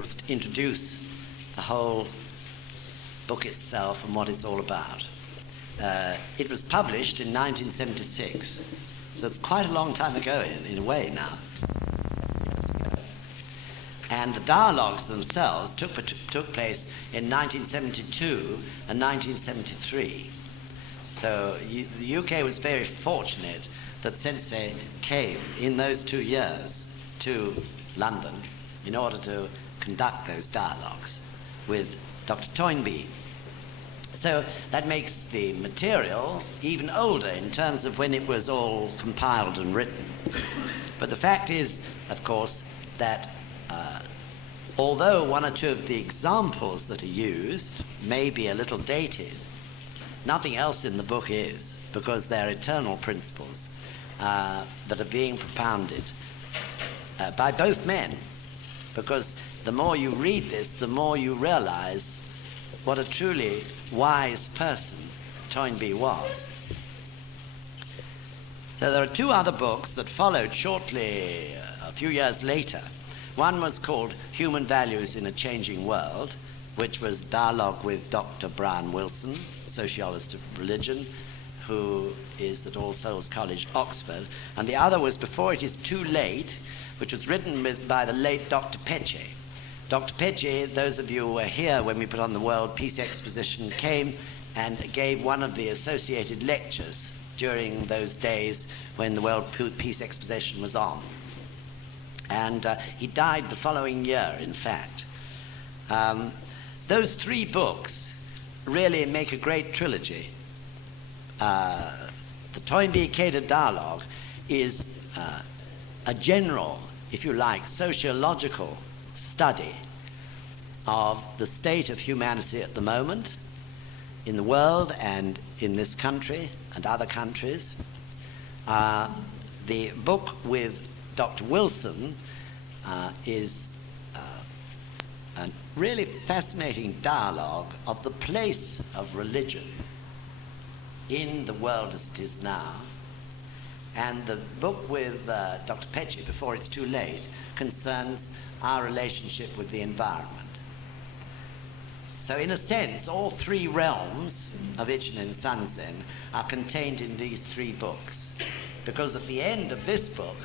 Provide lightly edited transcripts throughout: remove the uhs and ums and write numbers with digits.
Just introduce the whole book itself and what it's all about. It was published in 1976, so it's quite a long time ago in a way now. And the dialogues themselves took place in 1972 and 1973. So the UK was very fortunate that Sensei came in those 2 years to London in order to conduct those dialogues with Dr. Toynbee. So that makes the material even older in terms of when it was all compiled and written. But the fact is, of course, that although one or two of the examples that are used may be a little dated, nothing else in the book is, because they're eternal principles that are being propounded by both men. Because the more you read this, the more you realize what a truly wise person Toynbee was. So there are 2 other books that followed shortly, a few years later. One was called Human Values in a Changing World, which was dialogue with Dr. Brian Wilson, sociologist of religion, who is at All Souls College, Oxford. And the other was Before It Is Too Late, which was written by the late Dr. Peche. Dr. Peche, those of you who were here when we put on the World Peace Exposition, came and gave one of the associated lectures during those days when the World Peace Exposition was on. And he died the following year, in fact. Those 3 books really make a great trilogy. The Toynbee Ikeda dialogue is a general, if you like, sociological study of the state of humanity at the moment in the world and in this country and other countries. The book with Dr. Wilson is a really fascinating dialogue of the place of religion in the world as it is now. And the book with Dr. Peche, Before It's Too Late, concerns our relationship with the environment. So in a sense, all 3 realms of Ichinen Sanzen are contained in these 3 books. Because at the end of this book,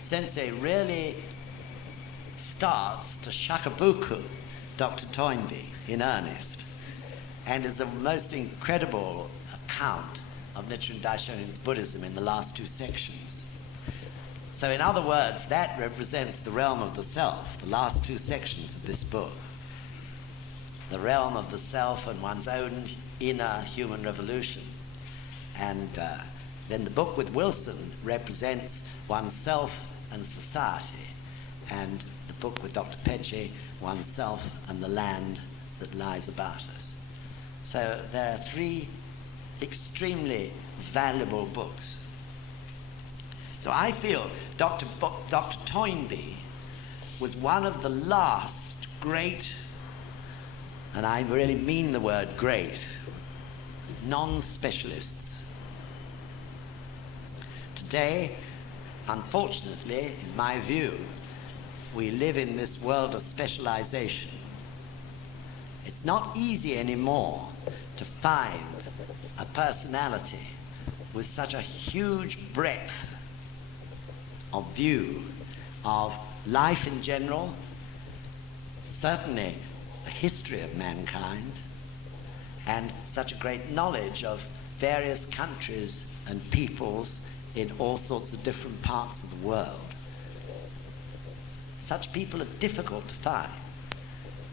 Sensei really starts to shakabuku Dr. Toynbee in earnest, and is the most incredible account of Nichiren Daishonin's Buddhism in the last 2 sections. So in other words, that represents the realm of the self, the last 2 sections of this book. The realm of the self and one's own inner human revolution. And then the book with Wilson represents oneself and society, and the book with Dr. Peche, oneself and the land that lies about us. So there are 3 extremely valuable books. So I feel Dr. Toynbee was one of the last great, and I really mean the word great, non-specialists. Today, unfortunately, in my view, we live in this world of specialization. It's not easy anymore to find a personality with such a huge breadth of view of life in general, certainly the history of mankind, and such a great knowledge of various countries and peoples in all sorts of different parts of the world. Such people are difficult to find.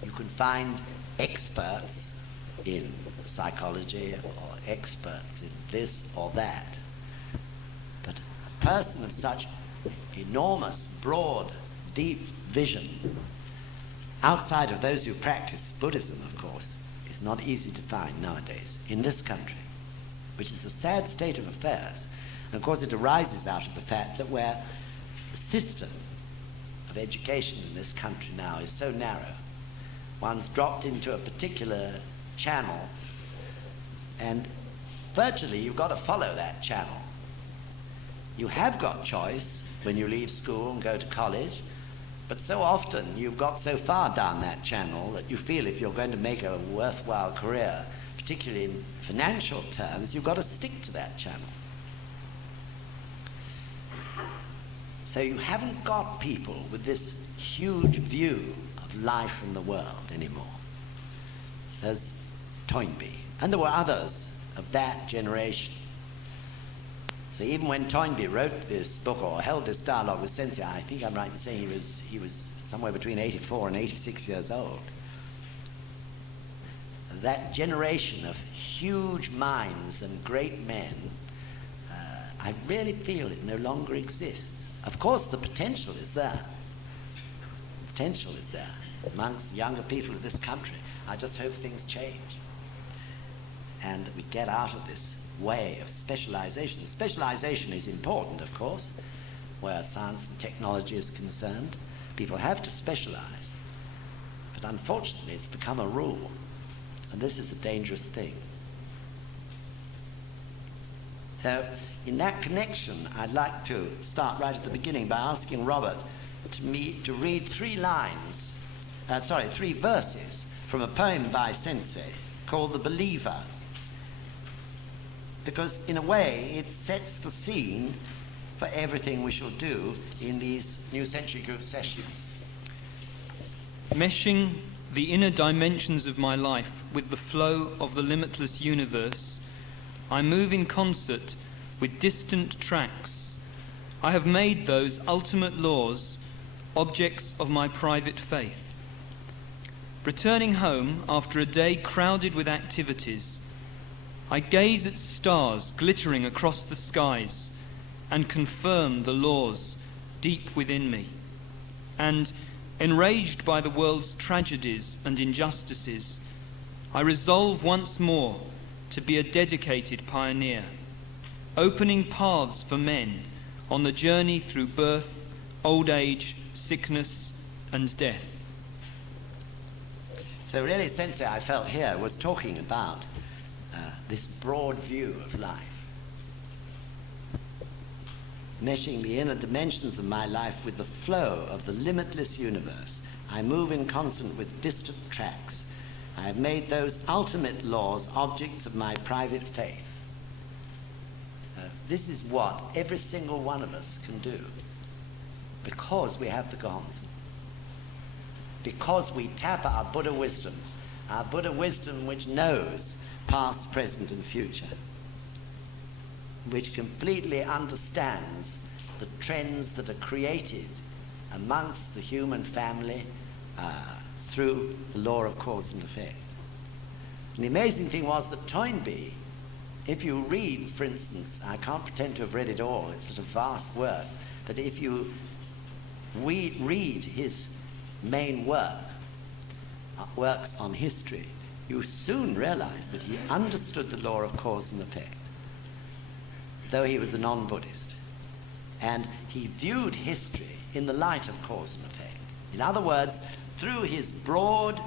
You can find experts in psychology or experts in this or that, but a person of such enormous, broad, deep vision, outside of those who practice Buddhism, of course, is not easy to find nowadays in this country, which is a sad state of affairs. And of course it arises out of the fact that where the system of education in this country now is so narrow, one's dropped into a particular channel, and virtually you've got to follow that channel. You have got choice when you leave school and go to college, But so often you've got so far down that channel that you feel if you're going to make a worthwhile career, particularly in financial terms, you've got to stick to that channel. So you haven't got people with this huge view of life and the world anymore. There's Toynbee, and there were others of that generation. So even when Toynbee wrote this book or held this dialogue with Sensei, I think I'm right in saying he was somewhere between 84 and 86 years old. That generation of huge minds and great men, I really feel it no longer exists. Of course, the potential is there. The potential is there amongst younger people of this country. I just hope things change and that we get out of this way of specialization. Specialization is important, of course, where science and technology is concerned. People have to specialize. But unfortunately, it's become a rule. And this is a dangerous thing. So, in that connection, I'd like to start right at the beginning by asking Robert to read three verses from a poem by Sensei called The Believer. Because in a way, it sets the scene for everything we shall do in these New Century Group sessions. Meshing the inner dimensions of my life with the flow of the limitless universe, I move in concert with distant tracks. I have made those ultimate laws objects of my private faith. Returning home after a day crowded with activities, I gaze at stars glittering across the skies and confirm the laws deep within me. And, enraged by the world's tragedies and injustices, I resolve once more to be a dedicated pioneer, opening paths for men on the journey through birth, old age, sickness, and death. So really, Sensei, I felt here, was talking about this broad view of life. Meshing the inner dimensions of my life with the flow of the limitless universe, I move in concert with distant tracks. I have made those ultimate laws objects of my private faith. This is what every single one of us can do because we have the Causton. Because we tap our Buddha wisdom which knows past, present, and future, which completely understands the trends that are created amongst the human family through the law of cause and effect. And the amazing thing was that Toynbee, if you read, for instance, I can't pretend to have read it all, it's such a vast work, but if you read his main works on history, you soon realize that he understood the law of cause and effect, though he was a non-Buddhist. And he viewed history in the light of cause and effect. In other words, through his broad,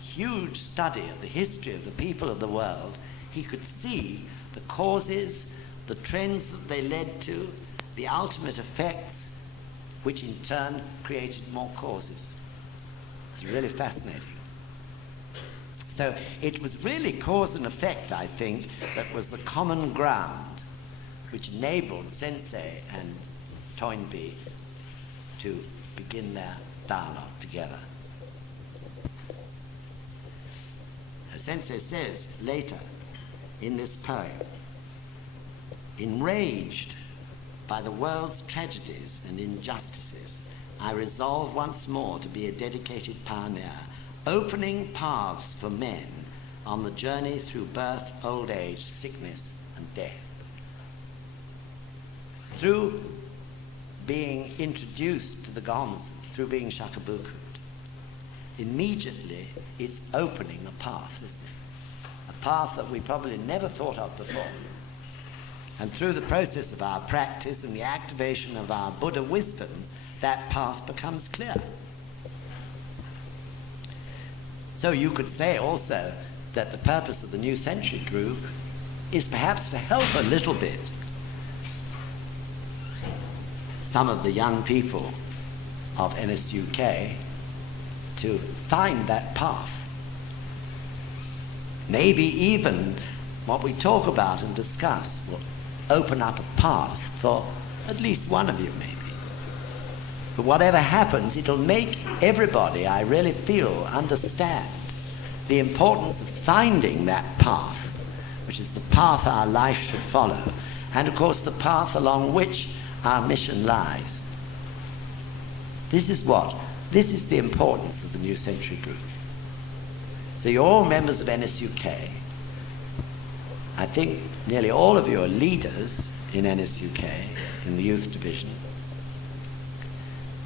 huge study of the history of the people of the world, he could see the causes, the trends that they led to, the ultimate effects, which in turn created more causes. It's really fascinating. So it was really cause and effect, I think, that was the common ground which enabled Sensei and Toynbee to begin their dialogue together. Sensei says later in this poem, enraged by the world's tragedies and injustices, I resolve once more to be a dedicated pioneer, opening paths for men on the journey through birth, old age, sickness, and death. Through being introduced to the Gonzen, through being shakabuku, immediately it's opening a path, isn't it? A path that we probably never thought of before. And through the process of our practice and the activation of our Buddha wisdom, that path becomes clear. So you could say also that the purpose of the New Century Group is perhaps to help a little bit some of the young people of NSUK to find that path. Maybe even what we talk about and discuss will open up a path for at least one of you, maybe. But whatever happens, it'll make everybody, I really feel, understand the importance of finding that path, which is the path our life should follow, and of course the path along which our mission lies. This is the importance of the New Century Group. So you're all members of NSUK. I think nearly all of you are leaders in NSUK, in the youth division.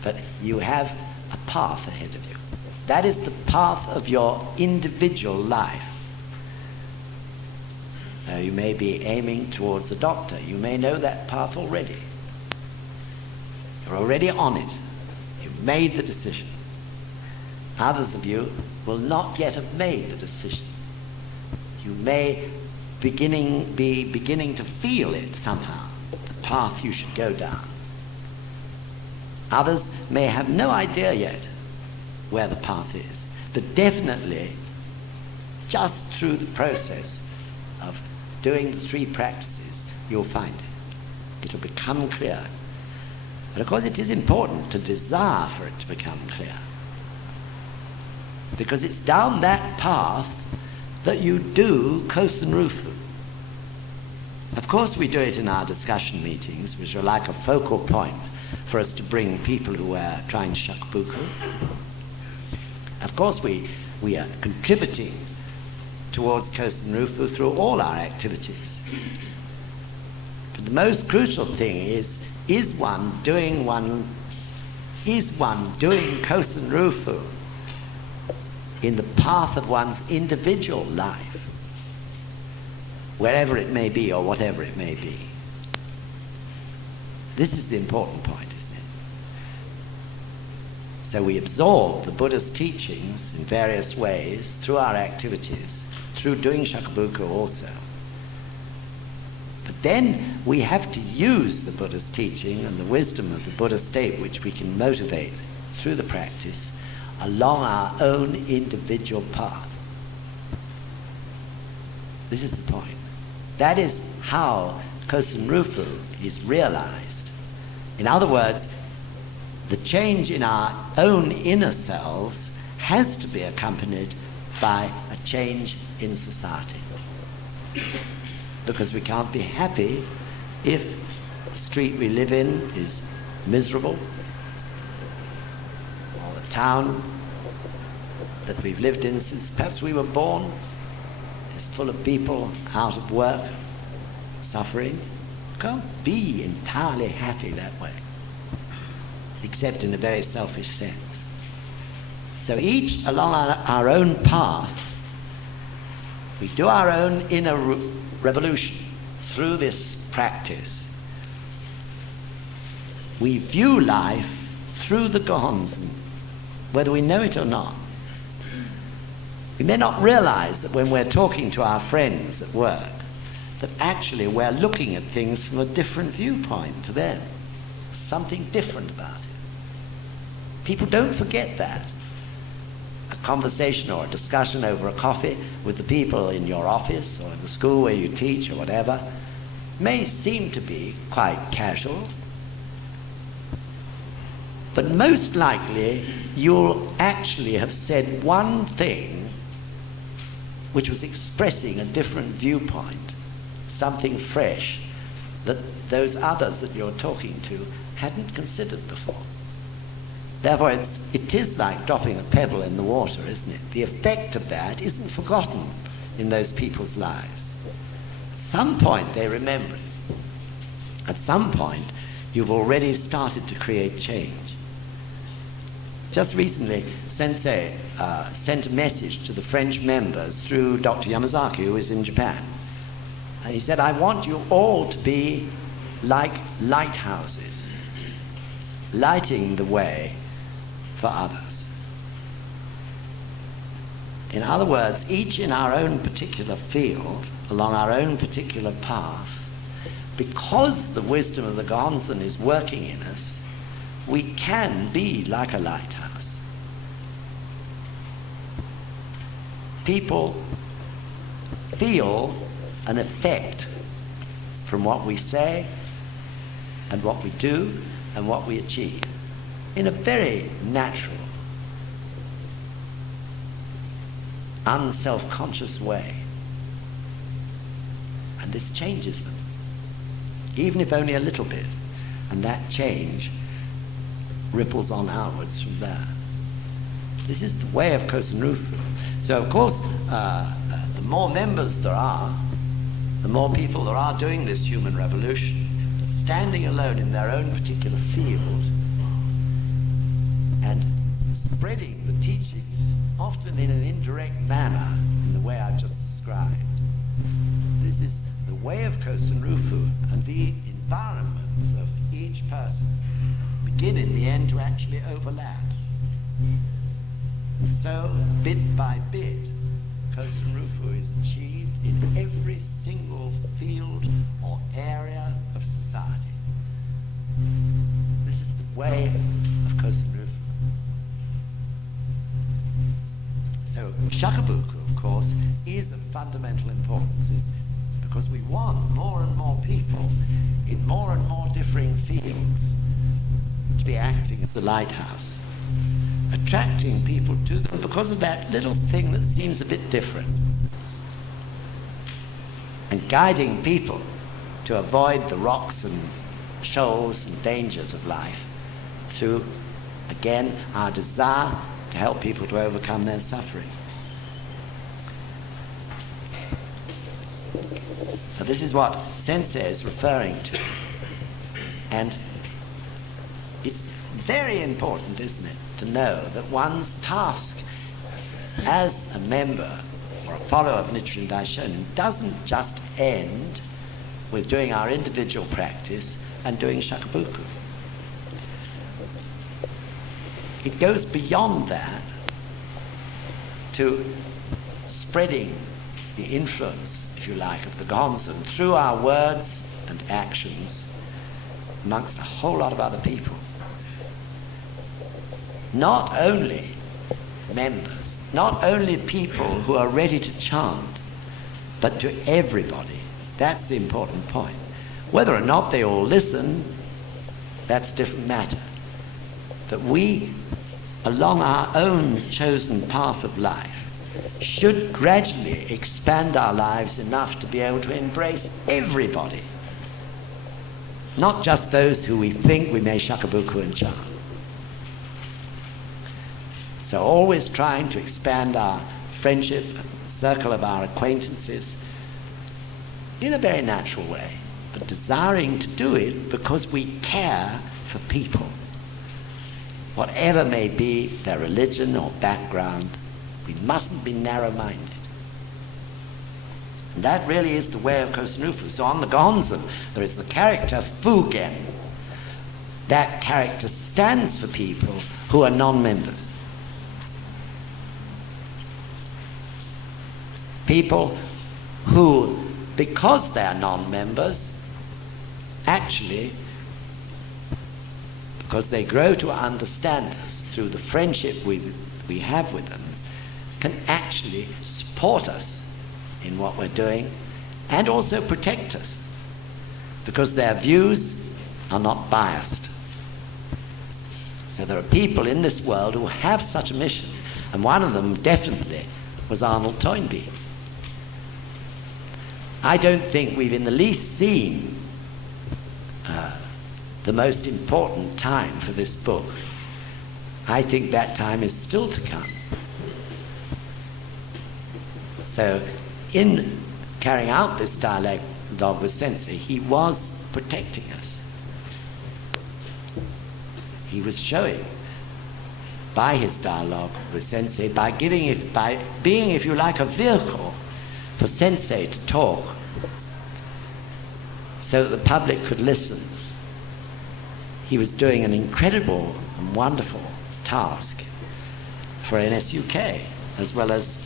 But you have a path ahead of you. That is the path of your individual life. Now, you may be aiming towards a doctor. You may know that path already. You're already on it. You've made the decision. Others of you will not yet have made the decision. You may be beginning to feel it somehow, the path you should go down. Others may have no idea yet where the path is, but definitely just through the process of doing the 3 practices, you'll find it. It'll become clear. But of course it is important to desire for it to become clear, because it's down that path that you do Causton Rufu. Of course we do it in our discussion meetings, which are like a focal point for us to bring people who are trying shakubuku. Of course we are contributing towards Causton Rufu through all our activities. But the most crucial thing is one doing Causton Rufu in the path of one's individual life, wherever it may be or whatever it may be. This is the important point, isn't it? So we absorb the Buddha's teachings in various ways through our activities, through doing shakubuku also. But then we have to use the Buddha's teaching and the wisdom of the Buddha state, which we can motivate through the practice, along our own individual path. This is the point. That is how Causton Rufu is realized. In other words, the change in our own inner selves has to be accompanied by a change in society. Because we can't be happy if the street we live in is miserable, or the town that we've lived in since perhaps we were born is full of people out of work, suffering. Can't be entirely happy that way, except in a very selfish sense. So each along our own path, we do our own inner revolution through this practice. We view life through the Gohonzon, whether we know it or not. We may not realize that when we're talking to our friends at work, that actually we're looking at things from a different viewpoint to them. Something different about it. People don't forget that. A conversation or a discussion over a coffee with the people in your office or in the school where you teach or whatever may seem to be quite casual, but most likely you'll actually have said one thing which was expressing a different viewpoint, something fresh that those others that you're talking to hadn't considered before. Therefore, it is like dropping a pebble in the water, isn't it? The effect of that isn't forgotten in those people's lives. At some point, they remember it. At some point, you've already started to create change. Just recently, Sensei sent a message to the French members through Dr. Yamazaki, who is in Japan. And he said, I want you all to be like lighthouses, lighting the way for others. In other words, each in our own particular field, along our own particular path, because the wisdom of the Gohonzon is working in us, we can be like a lighthouse. People feel an effect from what we say and what we do and what we achieve in a very natural, unself-conscious way. And this changes them, even if only a little bit. And that change ripples on outwards from there. This is the way of Causton Rufu. So, of course, the more members there are, the more people there are doing this human revolution, standing alone in their own particular field and spreading the teachings, often in an indirect manner, in the way I've just described. This is the way of Causton Rufu, and the environments of each person begin in the end to actually overlap. And so, bit by bit, Causton Rufu is achieved in every single field or area of society. This is the way of Causton Rufu. So, Shakabuku, of course, is of fundamental importance, isn't it? Because we want more and more people in more and more differing fields to be acting as the lighthouse, attracting people to them because of that little thing that seems a bit different, and guiding people to avoid the rocks and shoals and dangers of life through, again, our desire to help people to overcome their suffering. So this is what Sensei is referring to. And it's very important, isn't it, to know that one's task as a member or a follower of Nichiren Daishonin doesn't just end with doing our individual practice and doing Shakabuku. It goes beyond that to spreading the influence, if you like, of the Gonzen through our words and actions amongst a whole lot of other people. Not only members, not only people who are ready to chant, but to everybody. That's the important point. Whether or not they all listen, that's a different matter. That we, along our own chosen path of life, should gradually expand our lives enough to be able to embrace everybody, not just those who we think we may Shakabuku and chant. So always trying to expand our friendship, the circle of our acquaintances, in a very natural way, but desiring to do it because we care for people. Whatever may be their religion or background, we mustn't be narrow-minded. And that really is the way of Causton Rufu. So on the Gonzen, there is the character Fugen. That character stands for people who are non-members. People who, because they are non-members, actually, because they grow to understand us through the friendship we have with them, can actually support us in what we're doing and also protect us, because their views are not biased. So there are people in this world who have such a mission, and one of them definitely was Arnold Toynbee. I don't think we've in the least seen the most important time for this book. I think that time is still to come. So in carrying out this dialogue with Sensei, he was protecting us. He was showing by his dialogue with Sensei, by being, if you like, a vehicle for Sensei to talk so that the public could listen. He was doing an incredible and wonderful task for NSUK, as well as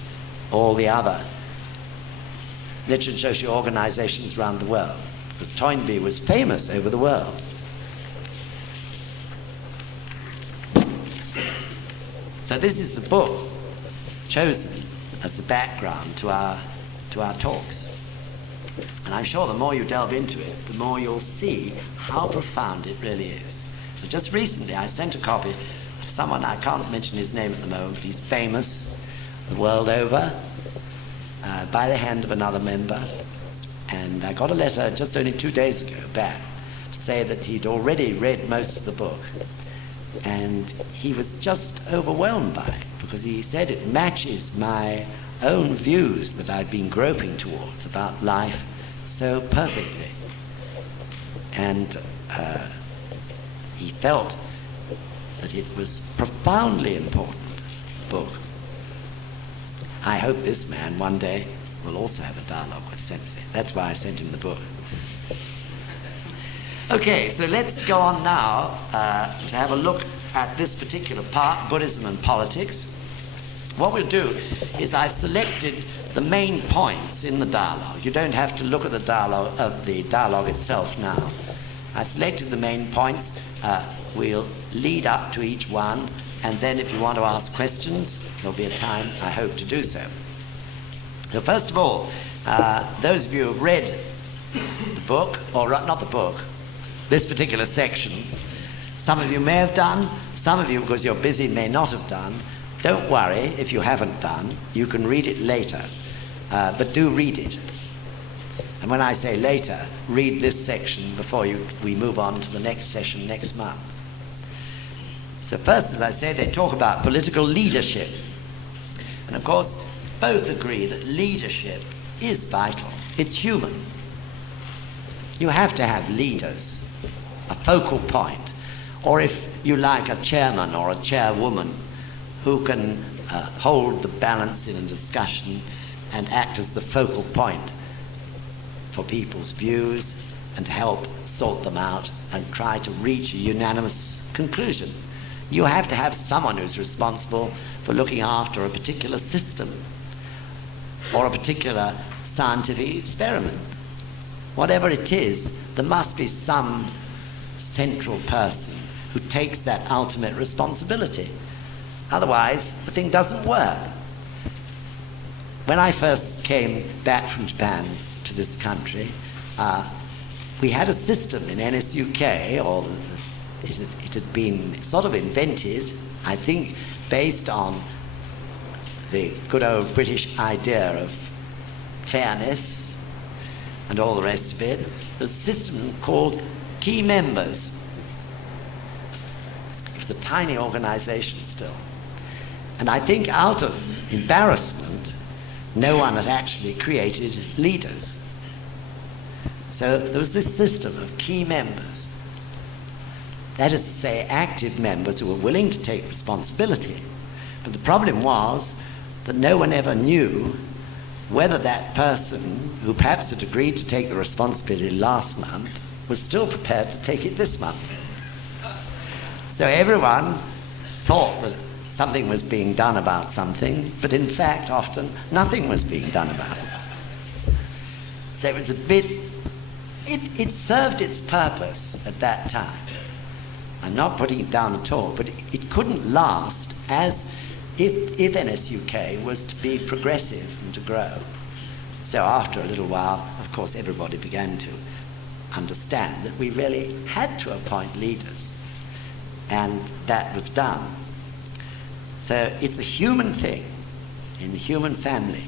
all the other Nichiren Shoshi organizations around the world, because Toynbee was famous over the world. So this is the book chosen as the background to our talks. And I'm sure the more you delve into it, the more you'll see how profound it really is. So just recently I sent a copy to someone, I can't mention his name at the moment, but he's famous the world over, by the hand of another member. And I got a letter just only 2 days ago back to say that he'd already read most of the book. And he was just overwhelmed by it, because he said it matches my own views that I'd been groping towards about life so perfectly. And he felt that it was profoundly important book. I hope this man one day will also have a dialogue with Sensei. That's why I sent him the book. Okay, so let's go on now to have a look at this particular part, Buddhism and politics. What we'll do is I've selected the main points in the dialogue. You don't have to look at the dialogue itself now. I've selected the main points. We'll lead up to each one, and then if you want to ask questions, there'll be a time, I hope, to do so. So first of all, those of you who have read the book, or not the book, this particular section, some of you may have done, some of you, because you're busy, may not have done. Don't worry if you haven't done. You can read it later, but do read it. And when I say later, read this section before we move on to the next session next month. So first, as I say, they talk about political leadership. And of course, both agree that leadership is vital. It's human. You have to have leaders, a focal point, or if you like, a chairman or a chairwoman who can hold the balance in a discussion and act as the focal point for people's views and help sort them out and try to reach a unanimous conclusion. You have to have someone who's responsible for looking after a particular system or a particular scientific experiment. Whatever it is, there must be some central person who takes that ultimate responsibility. Otherwise, the thing doesn't work. When I first came back from Japan to this country, we had a system in NSUK, or it had been sort of invented, I think, based on the good old British idea of fairness and all the rest of it. There's a system called key members. It was a tiny organization still. And I think out of embarrassment, no one had actually created leaders. So there was this system of key members. That is to say, active members who were willing to take responsibility. But the problem was that no one ever knew whether that person, who perhaps had agreed to take the responsibility last month, was still prepared to take it this month. So everyone thought that something was being done about something, but in fact, often, nothing was being done about it. So it was a bit, it served its purpose at that time. I'm not putting it down at all, but it couldn't last as if NSUK was to be progressive and to grow. So after a little while, of course, everybody began to understand that we really had to appoint leaders, and that was done. So it's a human thing. In the human family,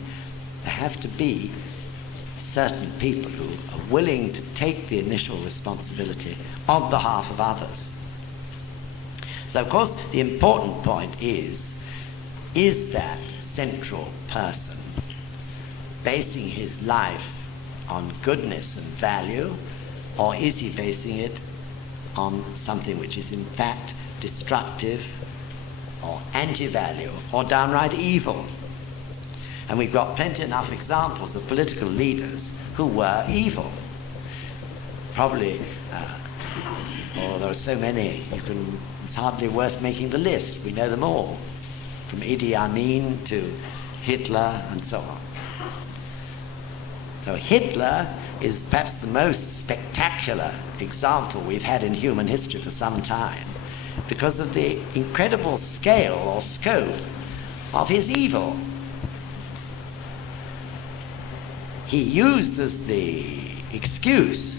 there have to be certain people who are willing to take the initial responsibility on behalf of others. So of course the important point is that central person basing his life on goodness and value, or is he basing it on something which is in fact destructive or anti-value or downright evil? And we've got plenty enough examples of political leaders who were evil. Probably, there are so many, it's hardly worth making the list. We know them all, from Idi Amin to Hitler and so on. So Hitler is perhaps the most spectacular example we've had in human history for some time. because of the incredible scale or scope of his evil. He used as the excuse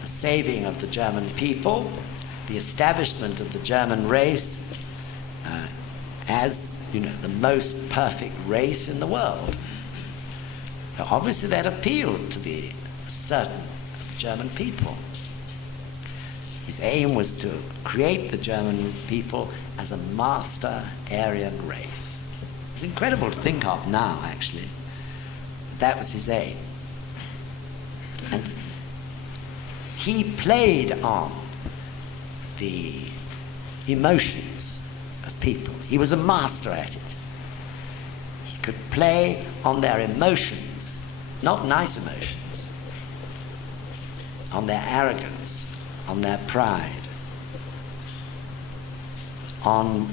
the saving of the German people, the establishment of the German race as, the most perfect race in the world. Now, obviously that appealed to the certain German people. His aim was to create the German people as a master Aryan race. It's incredible to think of now, actually. That was his aim. And he played on the emotions of people. He was a master at it. He could play on their emotions, not nice emotions, on their arrogance, on their pride, on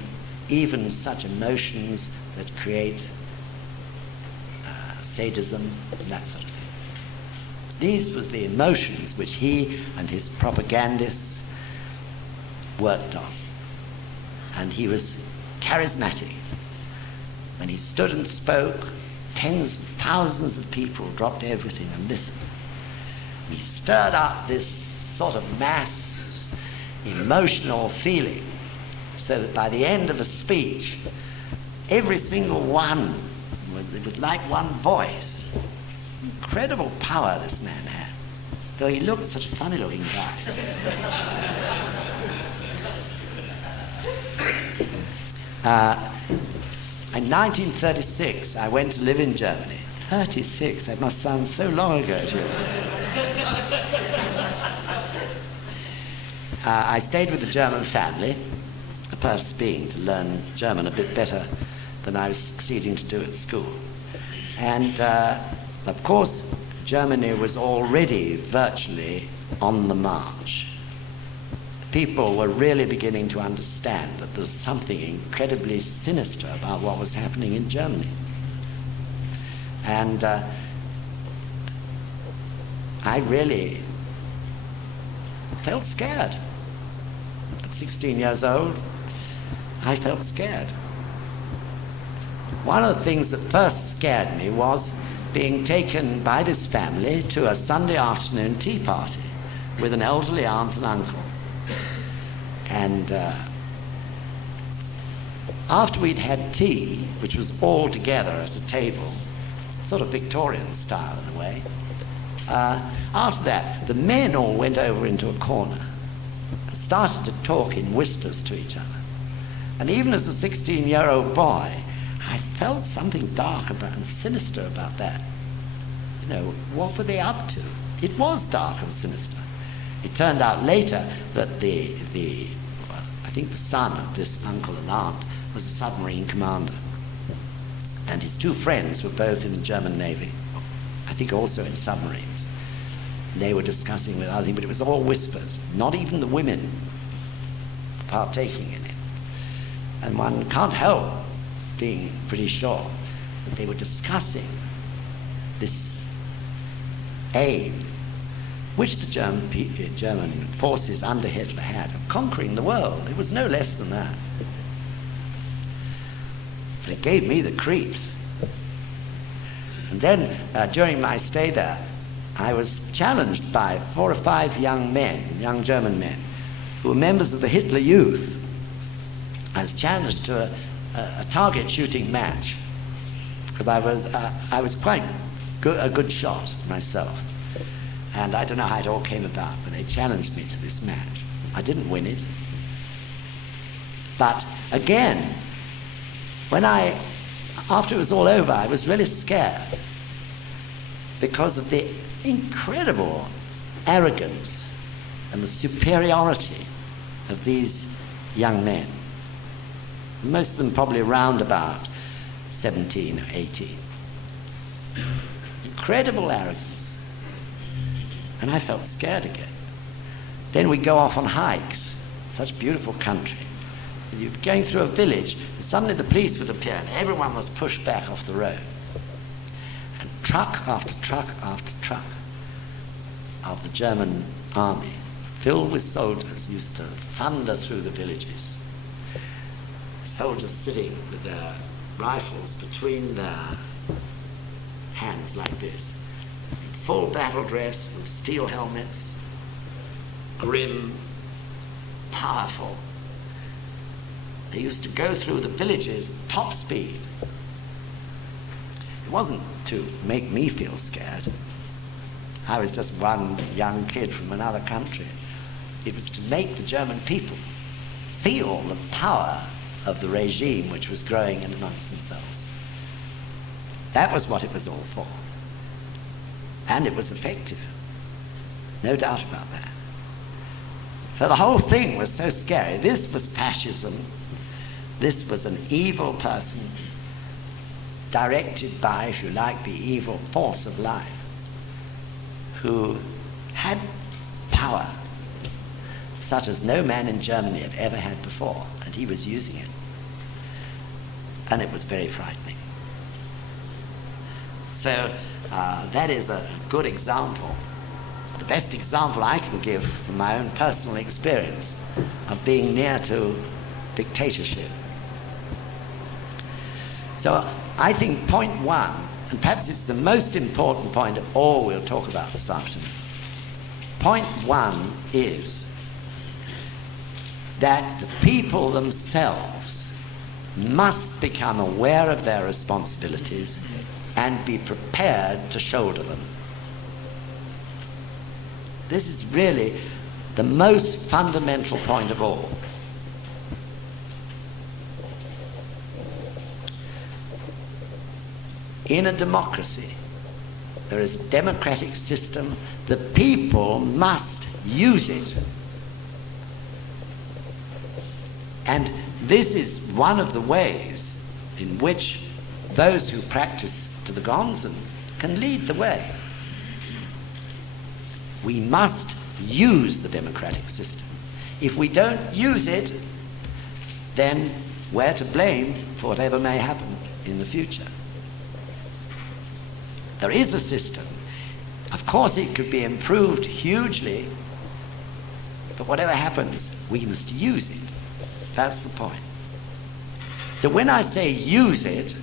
even such emotions that create sadism and that sort of thing. These were the emotions which he and his propagandists worked on. And he was charismatic. When he stood and spoke, tens of thousands of people dropped everything and listened. He stirred up this sort of mass emotional feeling, so that by the end of a speech, every single one, it was like one voice. Incredible power this man had, though he looked such a funny-looking guy. In 1936, I went to live in Germany. 36, that must sound so long ago to you. I stayed with a German family, the purpose being to learn German a bit better than I was succeeding to do at school. And of course, Germany was already virtually on the march. People were really beginning to understand that there was something incredibly sinister about what was happening in Germany. And I really felt scared. At 16 years old, I felt scared. One of the things that first scared me was being taken by this family to a Sunday afternoon tea party with an elderly aunt and uncle. And after we'd had tea, which was all together at a table, sort of Victorian style in a way, after that, the men all went over into a corner and started to talk in whispers to each other. And even as a 16-year-old boy, I felt something dark about and sinister about that. What were they up to? It was dark and sinister. It turned out later that I think the son of this uncle and aunt was a submarine commander. And his two friends were both in the German Navy, I think also in submarines. They were discussing with other things, but it was all whispered, not even the women partaking in it. And one can't help being pretty sure that they were discussing this aim which the German forces under Hitler had of conquering the world. It was no less than that. But it gave me the creeps. And then during my stay there, I was challenged by 4 or 5 young German men, who were members of the Hitler Youth. I was challenged to a target shooting match, because I was quite a good shot myself. And I don't know how it all came about, but they challenged me to this match. I didn't win it. But again, after it was all over, I was really scared because of the incredible arrogance and the superiority of these young men. Most of them probably around about 17 or 18. Incredible arrogance. And I felt scared again. Then we go off on hikes. Such beautiful country. And you're going through a village, and suddenly the police would appear, and everyone was pushed back off the road. And truck after truck after truck of the German army filled with soldiers, used to thunder through the villages. Soldiers sitting with their rifles between their hands like this, in full battle dress with steel helmets, grim, powerful. They used to go through the villages at top speed. It wasn't to make me feel scared. I was just one young kid from another country. It was to make the German people feel the power of the regime which was growing in amongst themselves. That was what it was all for. And it was effective. No doubt about that. So the whole thing was so scary. This was fascism. This was an evil person directed by, if you like, the evil force of life, who had power such as no man in Germany had ever had before, and he was using it. And it was very frightening. So that is a good example, the best example I can give from my own personal experience of being near to dictatorship. So I think point one, and perhaps it's the most important point of all we'll talk about this afternoon. Point one is that the people themselves must become aware of their responsibilities and be prepared to shoulder them. This is really the most fundamental point of all. In a democracy, there is a democratic system. The people must use it. And this is one of the ways in which those who practice to the Gonzen can lead the way. We must use the democratic system. If we don't use it, then we're to blame for whatever may happen in the future. There is a system. Of course it could be improved hugely, but whatever happens, we must use it. That's the point. So when I say use it,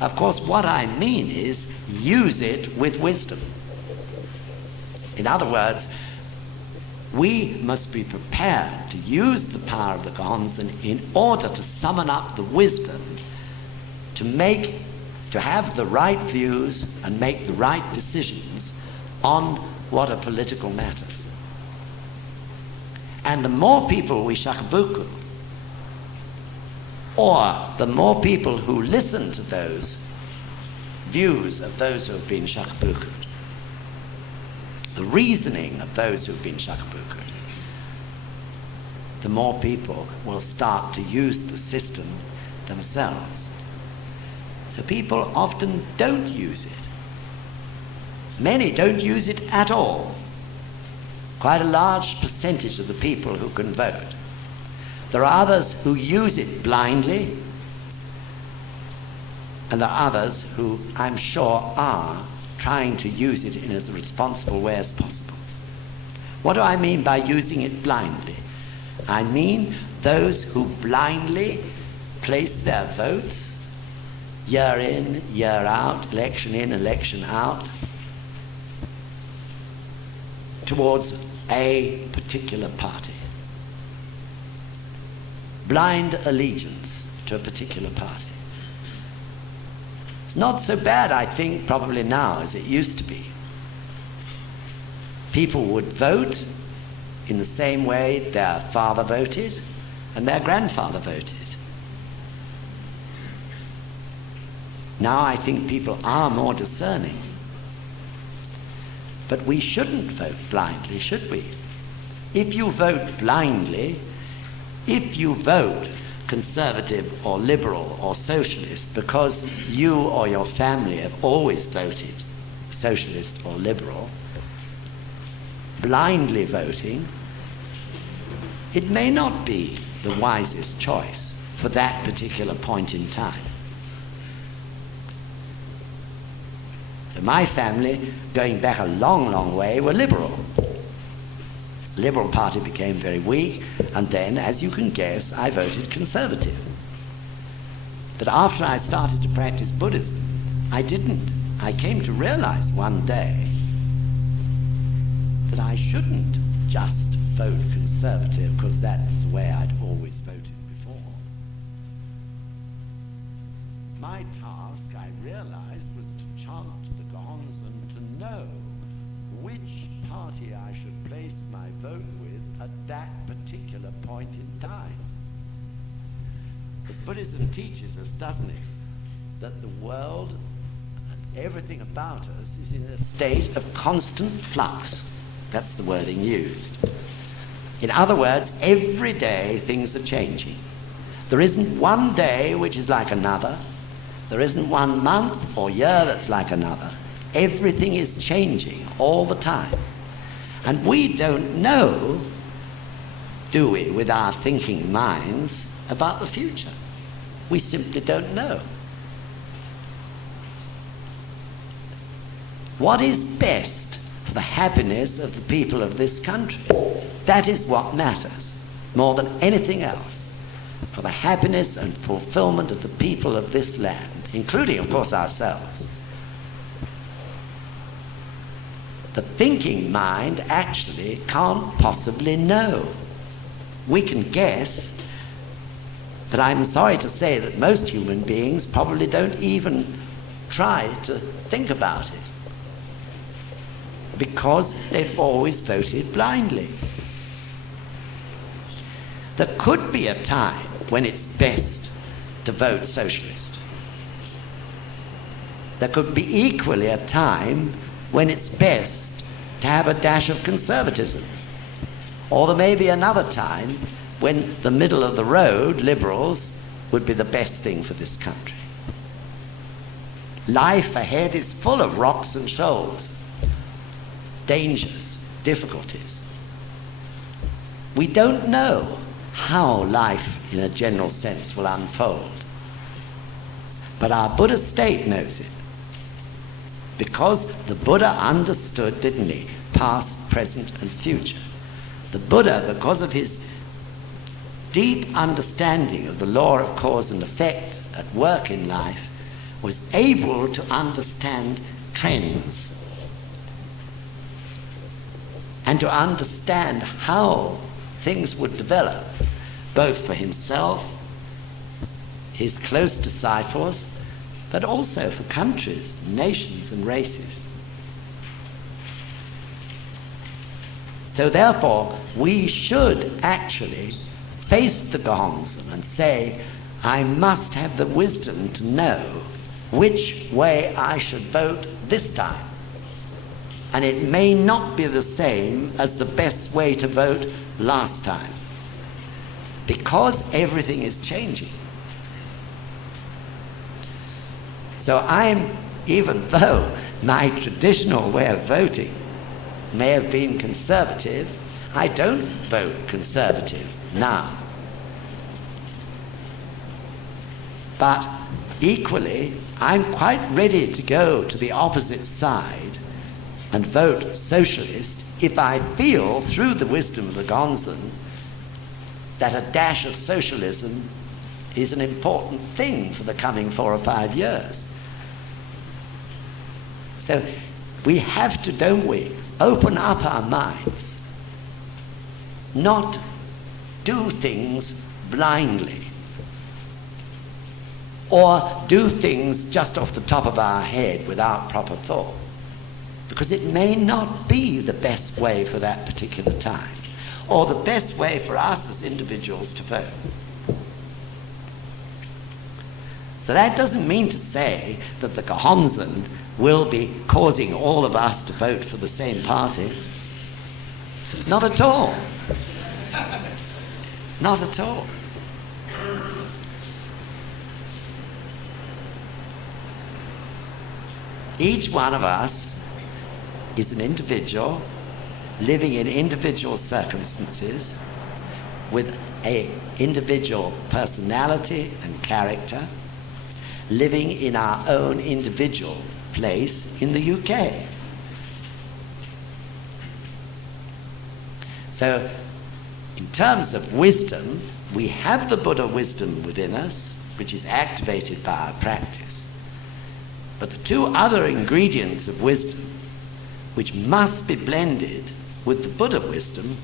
of course what I mean is use it with wisdom. In other words, we must be prepared to use the power of the Gonzen in order to summon up the wisdom to have the right views and make the right decisions on what are political matters. And the more people we shakabuku, or the more people who listen to those views of those who have been shakabuku'd, the reasoning of those who have been shakabuku'd, the more people will start to use the system themselves. So people often don't use it. Many don't use it at all. Quite a large percentage of the people who can vote. There are others who use it blindly, and there are others who I'm sure are trying to use it in as responsible way as possible. What do I mean by using it blindly? I mean those who blindly place their votes year in, year out, election in, election out, towards a particular party. Blind allegiance to a particular party. It's not so bad, I think, probably now as it used to be. People would vote in the same way their father voted and their grandfather voted. Now I think people are more discerning. But we shouldn't vote blindly, should we? If you vote blindly, if you vote conservative or liberal or socialist because you or your family have always voted socialist or liberal, blindly voting, it may not be the wisest choice for that particular point in time. So my family, going back a long, long way, were liberal. Liberal Party became very weak, and then, as you can guess, I voted Conservative. But after I started to practice Buddhism, I didn't. I came to realize one day that I shouldn't just vote Conservative, because that's the way I'd always voted before. My task, I realized, was to chant the gongs and to know which party I should place my vote with at that particular point in time. Because Buddhism teaches us, doesn't it, that the world and everything about us is in a state of constant flux. That's the wording used. In other words, every day things are changing. There isn't one day which is like another. There isn't one month or year that's like another. Everything is changing all the time. And we don't know, do we, with our thinking minds, about the future. We simply don't know. What is best for the happiness of the people of this country? That is what matters, more than anything else, for the happiness and fulfillment of the people of this land, including, of course, ourselves. The thinking mind actually can't possibly know. We can guess, but I'm sorry to say that most human beings probably don't even try to think about it, because they've always voted blindly. There could be a time when it's best to vote socialist. There could be equally a time when it's best to have a dash of conservatism. Or there may be another time when the middle of the road, liberals, would be the best thing for this country. Life ahead is full of rocks and shoals, dangers, difficulties. We don't know how life, in a general sense, will unfold. But our Buddha state knows it. Because the Buddha understood, didn't he, past, present, and future. The Buddha, because of his deep understanding of the law of cause and effect at work in life, was able to understand trends and to understand how things would develop, both for himself, his close disciples, but also for countries, nations, and races. So therefore, we should actually face the gongs and say, I must have the wisdom to know which way I should vote this time. And it may not be the same as the best way to vote last time, because everything is changing. So even though my traditional way of voting may have been conservative, I don't vote conservative now. But equally, I'm quite ready to go to the opposite side and vote socialist if I feel, through the wisdom of the Gonzen, that a dash of socialism is an important thing for the coming 4 or 5 years. So we have to, don't we, open up our minds, not do things blindly, or do things just off the top of our head without proper thought, because it may not be the best way for that particular time, or the best way for us as individuals to vote. So that doesn't mean to say that the Gehonzen will be causing all of us to vote for the same party. Not at all. Not at all. Each one of us is an individual living in individual circumstances with an individual personality and character, living in our own individual place in the UK. So, in terms of wisdom, we have the Buddha wisdom within us, which is activated by our practice. But the two other ingredients of wisdom, which must be blended with the Buddha wisdom,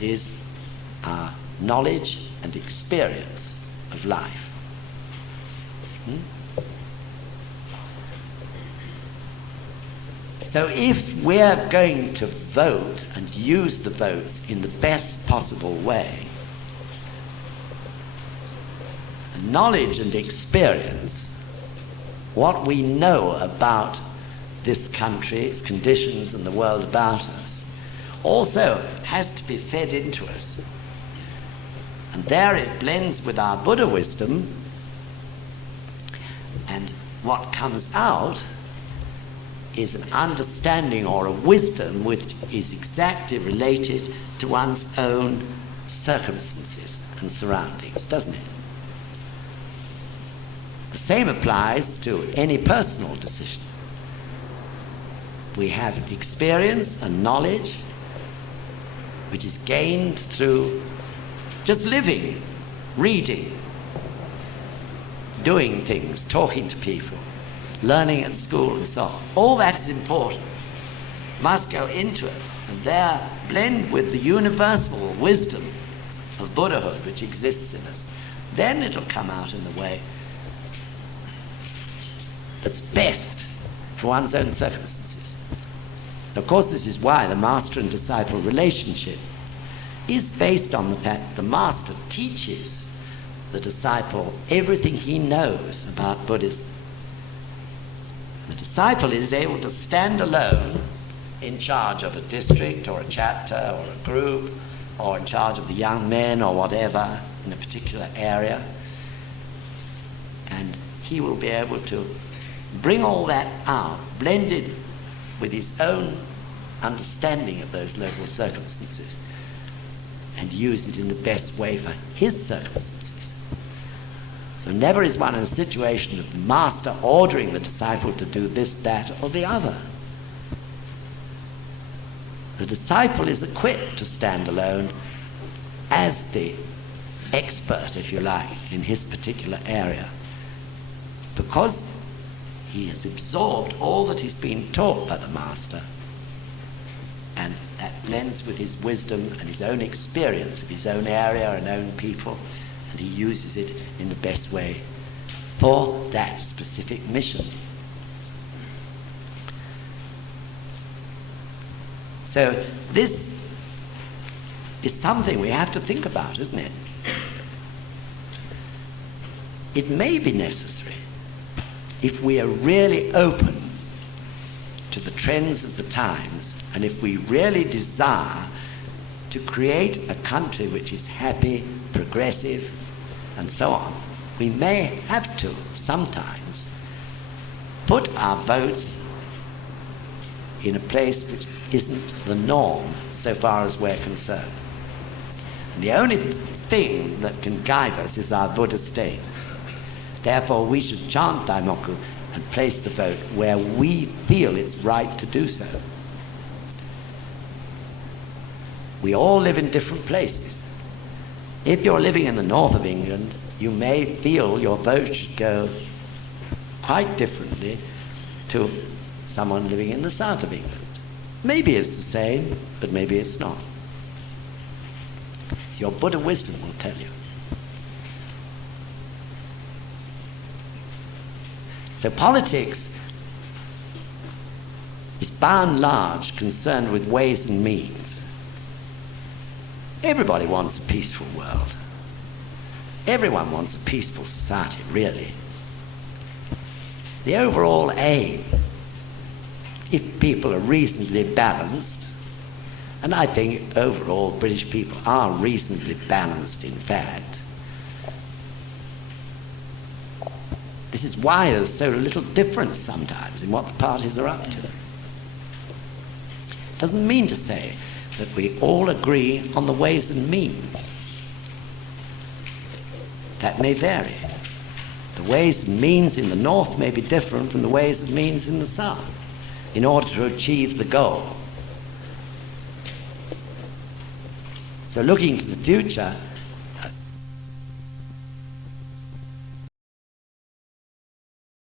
is our knowledge and experience of life. So if we're going to vote and use the votes in the best possible way, knowledge and experience, what we know about this country, its conditions, and the world about us, also has to be fed into us. And there it blends with our Buddha wisdom, and what comes out is an understanding or a wisdom which is exactly related to one's own circumstances and surroundings, doesn't it? The same applies to any personal decision. We have experience and knowledge which is gained through just living, reading, doing things, talking to people, learning at school and so on. All that's important, must go into us, and there blend with the universal wisdom of Buddhahood which exists in us. Then it'll come out in the way that's best for one's own circumstances. And of course, this is why the master and disciple relationship is based on the fact that the master teaches the disciple everything he knows about Buddhism. The disciple is able to stand alone in charge of a district or a chapter or a group, or in charge of the young men or whatever in a particular area, and he will be able to bring all that out, blended with his own understanding of those local circumstances, and use it in the best way for his circumstances. So never is one in a situation of the master ordering the disciple to do this, that, or the other. The disciple is equipped to stand alone as the expert, if you like, in his particular area, because he has absorbed all that he's been taught by the master, and that blends with his wisdom and his own experience of his own area and own people, and he uses it in the best way for that specific mission. So this is something we have to think about, isn't it? It may be necessary, if we are really open to the trends of the times, and if we really desire to create a country which is happy, progressive, and so on, we may have to sometimes put our votes in a place which isn't the norm so far as we're concerned. And the only thing that can guide us is our Buddha state. Therefore, we should chant Daimoku and place the vote where we feel it's right to do so. We all live in different places. If you're living in the north of England, you may feel your vote should go quite differently to someone living in the south of England. Maybe it's the same, but maybe it's not. So your Buddha wisdom will tell you. So politics is by and large concerned with ways and means. Everybody wants a peaceful world. Everyone wants a peaceful society, really. The overall aim, if people are reasonably balanced, and I think overall British people are reasonably balanced, in fact. This is why there's so little difference sometimes in what the parties are up to. Doesn't mean to say that we all agree on the ways and means. That may vary. The ways and means in the north may be different from the ways and means in the south in order to achieve the goal. So looking to the future,